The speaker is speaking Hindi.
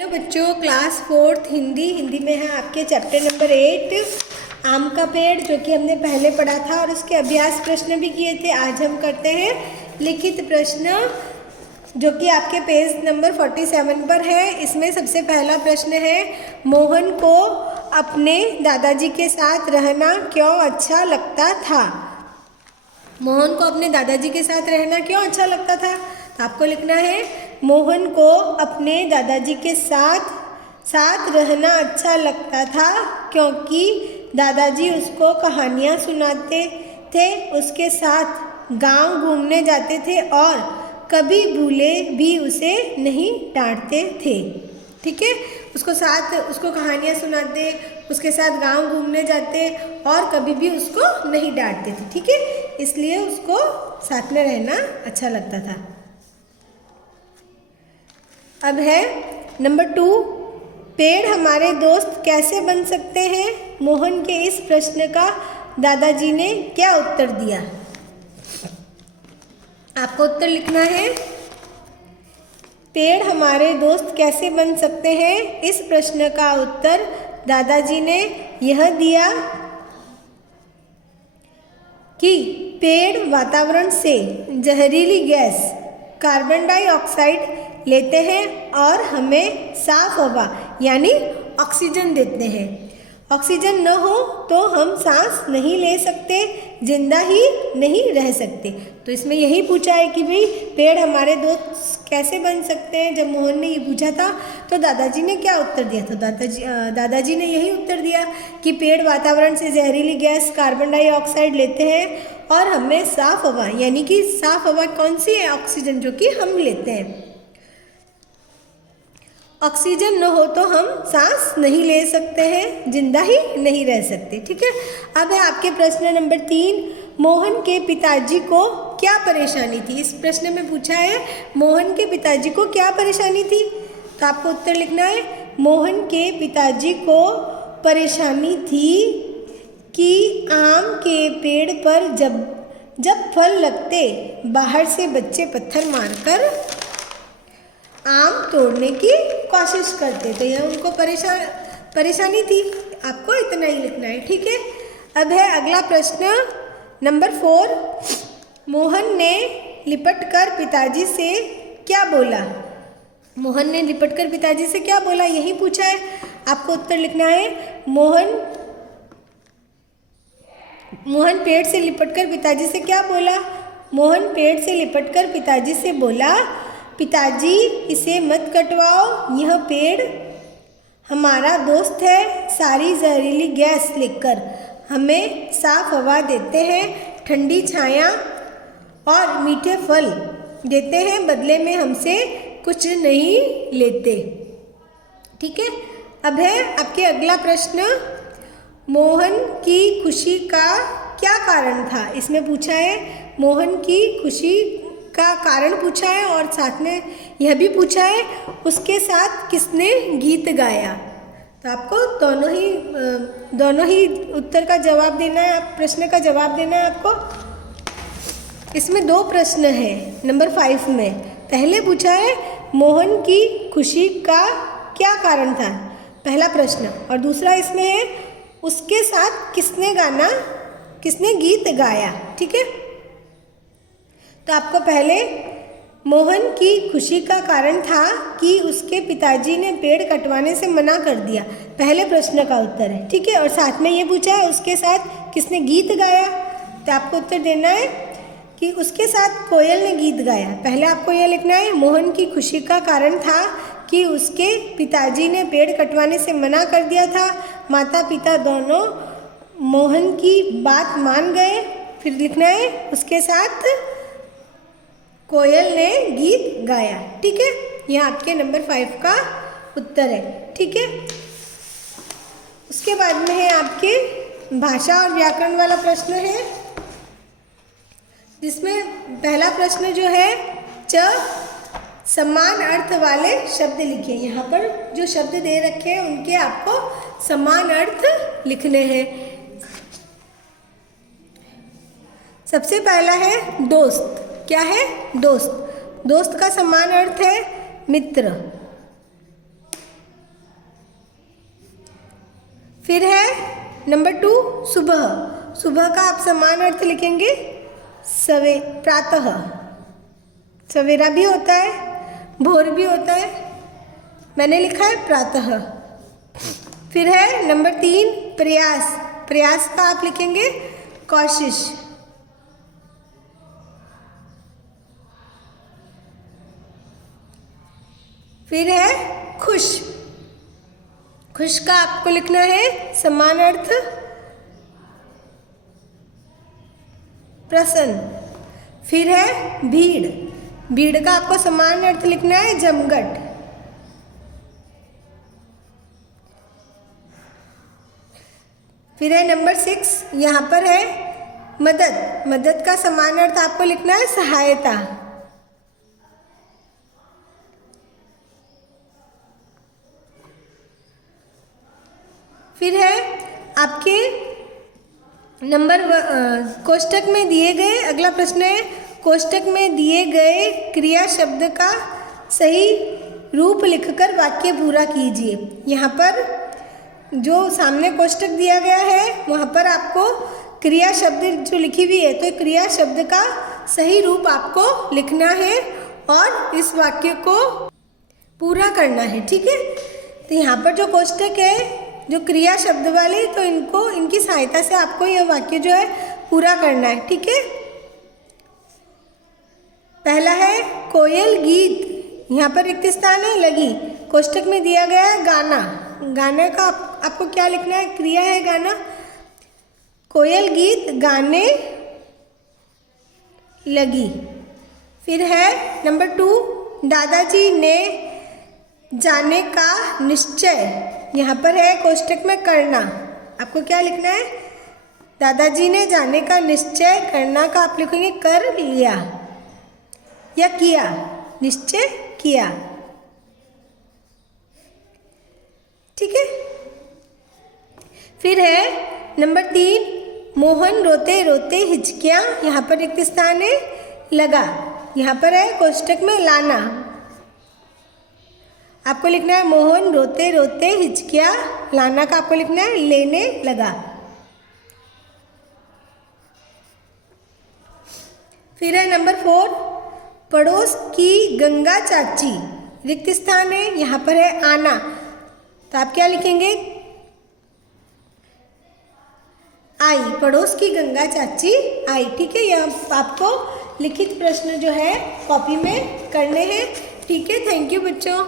हेलो बच्चों, क्लास 4th हिंदी में है आपके चैप्टर नंबर 8 आम का पेड़, जो कि हमने पहले पढ़ा था और उसके अभ्यास प्रश्न भी किए थे। आज हम करते हैं लिखित प्रश्न, जो कि आपके पेज नंबर 47 पर है। इसमें सबसे पहला प्रश्न है, मोहन को अपने दादाजी के साथ रहना क्यों अच्छा लगता था। मोहन को अपने दादाजी के साथ रहना क्यों अच्छा लगता था। तो आपको लिखना है, मोहन को अपने दादाजी के साथ रहना अच्छा लगता था क्योंकि दादाजी उसको कहानियाँ सुनाते थे, उसके साथ गांव घूमने जाते थे और कभी भूले भी उसे नहीं डांटते थे। ठीक है, उसको कहानियाँ सुनाते, उसके साथ गांव घूमने जाते और कभी भी उसको नहीं डांटते थे। ठीक है, इसलिए उसको साथ में रहना अच्छा लगता था। अब है नंबर 2, पेड़ हमारे दोस्त कैसे बन सकते हैं। मोहन के इस प्रश्न का दादाजी ने क्या उत्तर दिया। आपको उत्तर लिखना है, पेड़ हमारे दोस्त कैसे बन सकते हैं। इस प्रश्न का उत्तर दादाजी ने यह दिया कि पेड़ वातावरण से जहरीली गैस कार्बन डाइऑक्साइड लेते हैं और हमें साफ हवा यानी ऑक्सीजन देते हैं। ऑक्सीजन न हो तो हम सांस नहीं ले सकते, जिंदा ही नहीं रह सकते। तो इसमें यही पूछा है कि भाई पेड़ हमारे दोस्त कैसे बन सकते हैं। जब मोहन ने ये पूछा था तो दादाजी ने क्या उत्तर दिया। तो दादाजी ने यही उत्तर दिया कि पेड़ वातावरण से जहरीली गैस कार्बन डाइऑक्साइड लेते हैं और हमें साफ हवा, यानी कि साफ हवा कौन सी है, ऑक्सीजन, जो कि हम लेते हैं। ऑक्सीजन न हो तो हम सांस नहीं ले सकते हैं, जिंदा ही नहीं रह सकते। ठीक है, अब है आपके प्रश्न नंबर 3, मोहन के पिताजी को क्या परेशानी थी। इस प्रश्न में पूछा है, मोहन के पिताजी को क्या परेशानी थी। तो आपको उत्तर लिखना है, मोहन के पिताजी को परेशानी थी कि आम के पेड़ पर जब फल लगते, बाहर से बच्चे पत्थर मारकर आम तोड़ने की कोशिश करते थे। यह उनको परेशानी थी। आपको इतना ही लिखना है। ठीक है, अब है अगला प्रश्न नंबर 4, मोहन ने लिपटकर पिताजी से क्या बोला। मोहन ने लिपटकर पिताजी से क्या बोला, यही पूछा है। आपको उत्तर लिखना है, मोहन पेड़ से लिपटकर पिताजी से क्या बोला। मोहन पेड़ से लिपटकर पिताजी से बोला, पिताजी इसे मत कटवाओ, यह पेड़ हमारा दोस्त है। सारी जहरीली गैस लेकर हमें साफ हवा देते हैं, ठंडी छाया और मीठे फल देते हैं, बदले में हमसे कुछ नहीं लेते। ठीक है, अब है आपके अगला प्रश्न, मोहन की खुशी का क्या कारण था। इसमें पूछा है, मोहन की खुशी का कारण पूछा है और साथ में यह भी पूछा है, उसके साथ किसने गीत गाया। तो आपको दोनों ही उत्तर का जवाब देना है, प्रश्न का जवाब देना है आपको। इसमें 2 प्रश्न हैं नंबर 5 में। पहले पूछा है, मोहन की खुशी का क्या कारण था, पहला प्रश्न, और दूसरा इसमें है, उसके साथ किसने गीत गाया। ठीक है, तो आपको पहले मोहन की खुशी का कारण था कि उसके पिताजी ने पेड़ कटवाने से मना कर दिया, पहले प्रश्न का उत्तर है। ठीक है, और साथ में ये पूछा है, उसके साथ किसने गीत गाया। तो आपको उत्तर देना है कि उसके साथ कोयल ने गीत गाया। पहले आपको यह लिखना है, मोहन की खुशी का कारण था कि उसके पिताजी ने पेड़ कटवाने से मना कर दिया था, माता पिता दोनों मोहन की बात मान गए। फिर लिखना है, उसके साथ कोयल ने गीत गाया। ठीक है, यह आपके नंबर 5 का उत्तर है। ठीक है, उसके बाद में है आपके भाषा और व्याकरण वाला प्रश्न है, जिसमें पहला प्रश्न जो है, समान अर्थ वाले शब्द लिखे। यहाँ पर जो शब्द दे रखे हैं उनके आपको समान अर्थ लिखने हैं। सबसे पहला है दोस्त। क्या है, दोस्त। दोस्त का समान अर्थ है मित्र। फिर है नंबर 2 सुबह। सुबह का आप समान अर्थ लिखेंगे प्रातः। सवेरा भी होता है, भोर भी होता है, मैंने लिखा है प्रातः। फिर है नंबर 3 प्रयास। प्रयास का आप लिखेंगे कोशिश। फिर है खुश। खुश का आपको लिखना है समान अर्थ प्रसन्न। फिर है भीड़। भीड़ का आपको समान अर्थ लिखना है जमघट। फिर है नंबर 6, यहाँ पर है मदद। मदद का समान अर्थ आपको लिखना है सहायता। फिर है आपके नंबर कोष्टक में दिए गए, अगला प्रश्न है कोष्टक में दिए गए क्रिया शब्द का सही रूप लिखकर वाक्य पूरा कीजिए। यहाँ पर जो सामने कोष्टक दिया गया है वहाँ पर आपको क्रिया शब्द जो लिखी हुई है, तो क्रिया शब्द का सही रूप आपको लिखना है और इस वाक्य को पूरा करना है, ठीक है। तो यहाँ पर जो कोष्टक है जो क्रिया शब्द वाले, तो इनकी सहायता से आपको यह वाक्य जो है पूरा करना है, ठीक है। पहला है कोयल गीत। यहाँ पर रिक्त स्थान है लगी। कोष्टक में दिया गया है गाना। गाने का आपको क्या लिखना है, क्रिया है गाना। कोयल गीत गाने लगी। फिर है नंबर 2 दादाजी ने जाने का निश्चय। यहाँ पर है कोष्टक में करना। आपको क्या लिखना है, दादाजी ने जाने का निश्चय। करना का आप लिखेंगे कर लिया या किया, निश्चय किया, ठीक है। फिर है नंबर 3 मोहन रोते रोते हिचकियाँ। यहाँ पर रिक्त स्थान है लगा। यहाँ पर है कोष्टक में लाना। आपको लिखना है मोहन रोते रोते हिचकियाँ। लाना का आपको लिखना है लेने लगा। फिर है नंबर 4 पड़ोस की गंगा चाची। रिक्त स्थान है, यहाँ पर है आना। तो आप क्या लिखेंगे, आई। पड़ोस की गंगा चाची आई, ठीक है। यह आपको लिखित प्रश्न जो है कॉपी में करने हैं, ठीक है। थैंक यू बच्चों।